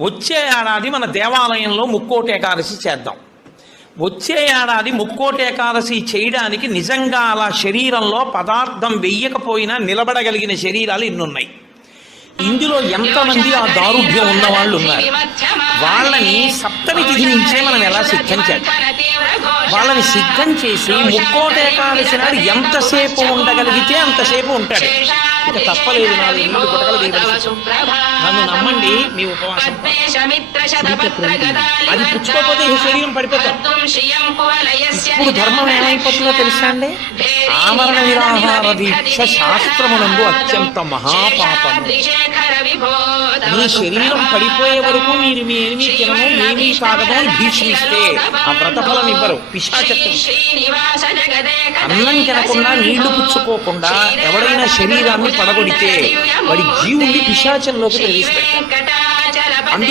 వచ్చే ఏడాది మన దేవాలయంలో ముక్కోటి ఏకాదశి చేద్దాం. వచ్చే ఏడాది ముక్కోటి ఏకాదశి చేయడానికి నిజంగా అలా శరీరంలో పదార్థం వెయ్యకపోయినా నిలబడగలిగిన శరీరాలు ఇన్నున్నాయి. ఇందులో ఎంతమంది ఆ దారుఢ్యం ఉన్న వాళ్ళు ఉన్నారు. వాళ్ళని సప్తమి తిథి నుంచే మనం ఎలా సిద్ధం చేద్దాం. వాళ్ళని సిద్ధం చేసి ముక్కోటి ఏకాదశి నాడు ఎంతసేపు ఉండగలిగితే అంతసేపు ఉంటాడు. ఇక తప్పలేదు, 4 ఇళ్ళు గుటకలు తీయవలసి. నన్ను నమ్మండి, మీ ఉపవాసం అది పుచ్చుకోకపోతే ఈ శరీరం పడిపోతాం. ఇప్పుడు ధర్మం ఏమైపోతుందో తెలుసా అండి? ఆమరణ నిరాహార దీక్ష శాస్త్రమునందు అత్యంత మహాపాపము. మీ శరీరం పడిపోయే వరకు మీరు ఏమీ తినము ఏమీ తాగదు అని భీష్మిస్తే ఆ వ్రతఫలం ఇవ్వరు. పిశాచత్వం. అన్నం తినకుండా నీళ్లు పుచ్చుకోకుండా ఎవడైనా శరీరాన్ని పడగొడితే వాడి జీవుల్ని పిశాచంలోకి ప్రవేశపెడతారు.